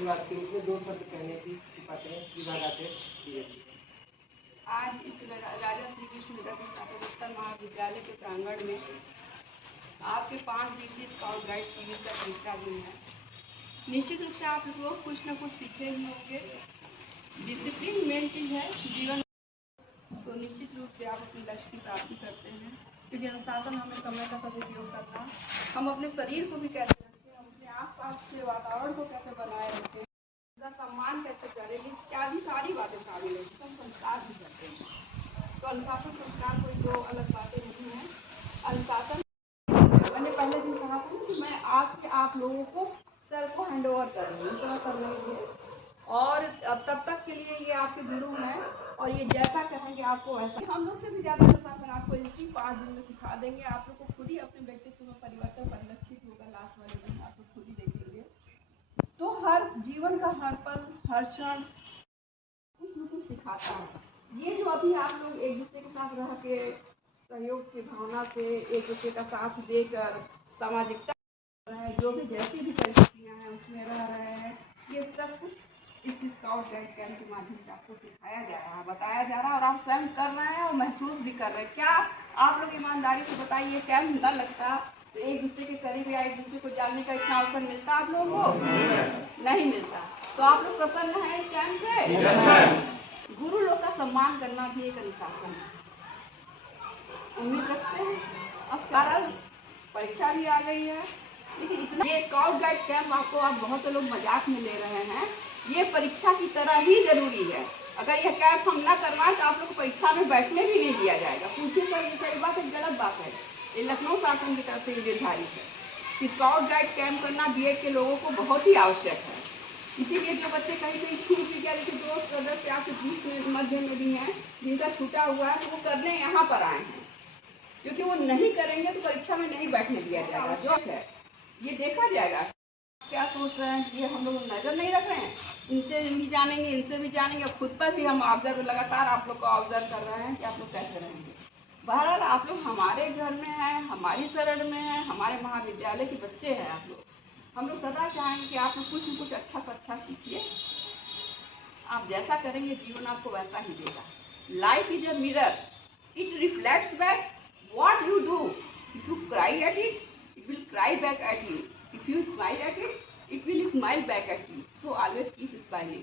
आशीर्वाद के रूप में 2 शब्द कहने की कृपा करें विभागाध्यक्ष धीरे धीरे। आज इस राजा श्री कृष्ण रत्न स्नातकोत्तर महाविद्यालय के प्रांगण में आपके 5 दिवसीय स्काउट गाइड शिविर का तीसरा दिन है। निश्चित रूप से आप लोग कुछ न कुछ सीखे ही होंगे। डिसिप्लिन मेन चीज़ है जीवन, तो निश्चित रूप से आप अपने लक्ष्य की प्राप्ति करते हैं। क्योंकि अनुशासन हमें समय का सदुपयोग करना, हम अपने शरीर को भी कैसे रखें, हम अपने आसपास के वातावरण को कैसे बनाए रखें, उनका सम्मान कैसे करें, इत्यादि सारी बातें शामिल है जिसको हम संस्कार भी करते हैं। तो अनुशासन संस्कार कोई दो अलग बातें नहीं है। अनुशासन मैंने पहले दिन कहा था कि मैं आज से आप लोगों को सर को हैंड ओवर कर रही हूँ, सर कर रही हूँ, और अब तब तक के लिए ये आपके गुरु हैं और ये जैसा कहेंगे आपको वैसा, हम लोग से भी ज़्यादा अनुशासन आपको इसी 5 दिन में सिखा देंगे। आप लोग को खुद ही अपने व्यक्तित्व में परिवर्तन परिलक्षित होगा। लास्ट वाले दिन आप लोग खुद ही देखेंगे। तो हर जीवन का हर पल हर क्षण कुछ न कुछ सिखाता है। ये जो अभी आप लोग एक दूसरे के साथ रह के सहयोग की भावना से एक दूसरे का साथ देकर सामाजिकता है, जो भी जैसी भी परिस्थितियाँ हैं उसमें रह रहे हैं, ये सब कुछ इस स्काउट गाइड कैंप के माध्यम से आपको सिखाया जा रहा है, बताया जा रहा है और आप स्वयं कर रहे हैं और महसूस भी कर रहे हैं। क्या आप लोग ईमानदारी से बताइए, कैंप न लगता तो एक दूसरे के करीब या एक दूसरे को जानने का इतना अवसर मिलता आप लोगों को? नहीं मिलता। तो आप लोग प्रसन्न हैं इस कैंप से? गुरु लोग का सम्मान करना भी एक अनुशासन है। उम्मीद रखते हैं। अब कारण परीक्षा भी आ गई है, लेकिन इतना ये स्काउट गाइड कैंप आपको आप बहुत से लोग मजाक में ले रहे हैं, ये परीक्षा की तरह ही जरूरी है। अगर यह कैंप हम ना करवाएं तो आप लोग को परीक्षा में बैठने भी नहीं दिया जाएगा। पूछिए सर, ये सही बात है गलत बात है? ये लखनऊ शासन की तरफ से ये निर्धारित है। स्काउट गाइड कैंप करना बीएड के लोगों को बहुत ही आवश्यक है। इसीलिए जो बच्चे कहीं कहीं छूट भी गया, लेकिन दो सदस्य आपके बीच में मध्य में भी हैं जिनका छूटा हुआ है, वो करने यहाँ पर आए हैं, क्योंकि वो नहीं करेंगे तो परीक्षा में नहीं बैठने दिया जाएगा। जो है ये देखा जाएगा क्या सोच रहे हैं कि ये हम लोग नज़र नहीं रख रहे हैं, इनसे भी जानेंगे इनसे भी जानेंगे, खुद पर भी हम ऑब्जर्व लगातार आप लोग को ऑब्जर्व कर रहे हैं कि आप लोग कैसे रहेंगे। बहरहाल आप लोग हमारे घर में हैं, हमारी शरण में हैं, हमारे महाविद्यालय के बच्चे हैं आप लोग। हम लोग सदा चाहेंगे कि आप लोग कुछ न कुछ अच्छा से अच्छा सीखिए। आप जैसा करेंगे जीवन आपको वैसा ही देगा। Life is a mirror, it reflects back what you do. If you cry at it, it will cry back at you. If you smile at it, it will smile back at you. So always keep smiling.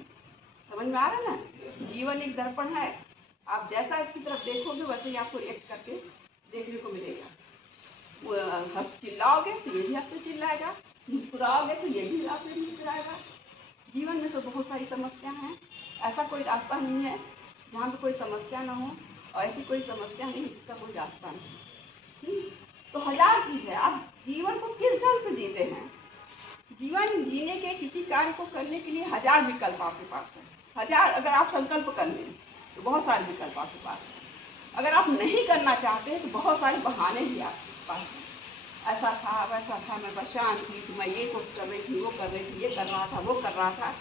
समझ में आ रहा है ना? जीवन एक दर्पण है, आप जैसा इसकी तरफ देखोगे वैसे ही आपको रिएक्ट करके देखने को मिलेगा। हंस चिल्लाओगे तो ये भी आपसे चिल्लाएगा, मुस्कुराओगे तो ये भी आपसे मुस्कुराएगा। जीवन में तो बहुत सारी समस्या हैं, ऐसा कोई रास्ता नहीं है जहाँ पे कोई समस्या ना हो, और ऐसी कोई समस्या नहीं जिसका कोई रास्ता नहीं। तो हजार चीज़ है। आप जीवन को किस ढंग से जीते हैं? जीवन जीने के किसी कार्य को करने के लिए हजार विकल्प आपके पास है। हजार, अगर आप संकल्प कर लें तो बहुत सारे विकल्प आपके पास है। अगर आप नहीं करना चाहते हैं तो बहुत सारे बहाने भी आपके पास हैं। ऐसा था वैसा था, मैं परेशान थी, तो मैं ये कोर्स कर रही थी, वो कर रही थी, ये कर रहा था, वो कर रहा था।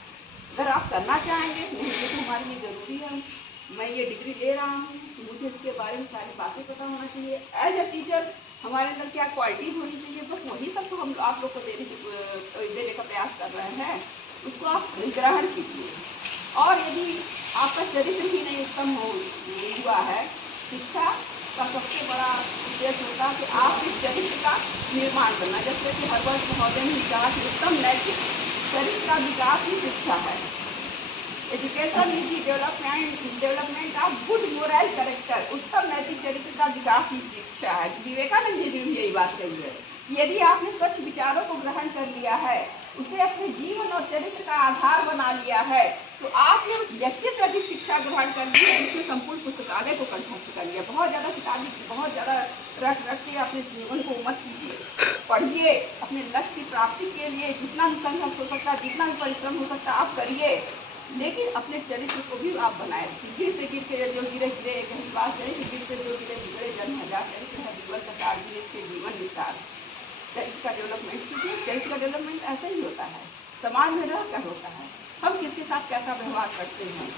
अगर आप करना चाहेंगे नहीं ये तो हमारे लिए ज़रूरी है, मैं ये डिग्री ले रहा हूँ तो मुझे इसके बारे में सारी बातें पता होना चाहिए। एज अ टीचर हमारे अंदर क्या क्वालिटीज होनी चाहिए, बस वही सब तो हम आप लोग को देने का प्रयास कर रहे हैं। उसको आप ग्रहण कीजिए। और यदि आपका चरित्र ही नहीं उत्तम हुआ है, शिक्षा का सबसे बड़ा उद्देश्य होता है कि आपके चरित्र का निर्माण करना। जैसे कि हरवर्थ महोदय ने कहा कि उत्तम नैतिक चरित्र का विकास ही शिक्षा है। Education is the development of good moral character. उत्तम नैतिक चरित्र का विकास ही शिक्षा है। विवेकानंद जी ने भी यही बात कही है। यदि आपने स्वच्छ विचारों को ग्रहण कर लिया है, उसे अपने जीवन और चरित्र का आधार बना लिया है, तो आपने उस व्यक्ति से अधिक शिक्षा ग्रहण कर ली है जिसने संपूर्ण पुस्तकालय को कंठस्थ कर लिया। बहुत ज़्यादा किताबें, बहुत ज़्यादा रट के अपने जीवन को मत कीजिए, पढ़िए। अपने लक्ष्य की प्राप्ति के लिए जितना भी संघर्ष हो सकता है, जितना भी परिश्रम हो सकता है आप करिए, लेकिन अपने चरित्र को भी आप बनाए रखिए। गिर से गिर के जो गिरे गिरे, कहीं बात करें कि गिर से जो गिरे बिगड़े जन्म हजार चरित्र है जीवन का कार्य इसके जीवन विस्तार। चरित्र का डेवलपमेंट कीजिए। चरित्र का डेवलपमेंट ऐसा ही होता है, समाज में रह कर होता है। हम किसके साथ कैसा व्यवहार करते हैं,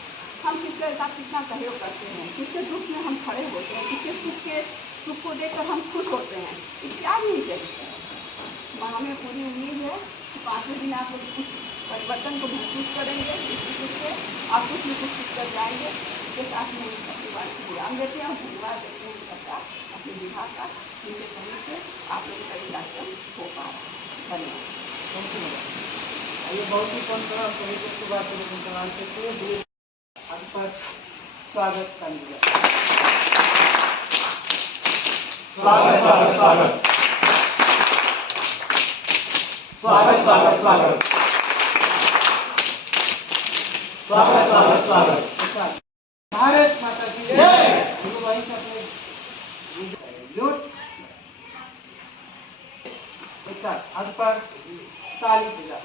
हम किसके साथ कितना सहयोग करते हैं, किसके दुख में हम खड़े होते हैं, किसके सुख को देखकर हम खुश होते हैं, इत्यादि चरित्र है। हमें पूरी उम्मीद है कि 5वें दिन आप लोग कुछ परिवर्तन को महसूस करेंगे। निश्चित रूप से आप कुछ न कुछ सीख कर जाएंगे। इसके साथ में अपनी बात को विराम देते हैं और धन्यवाद देते हैं सबका अपने विभाग का, जिनके सहयोग से आप लोगों का ये कार्यक्रम हो पा रहा है। धन्यवाद। Thank you madam. ये बहुत ही कम समय सभी को बात करने सवाल करते हैं। आप पर स्वागत करेंगे। स्वागत स्वागत स्वागत स्वागत स्वागत स्वागत स्वागत स्वागत स्वागत। भारत माता की जय। गुरु भाई से अपने लूट एक साथ अंत पर ताली बजा।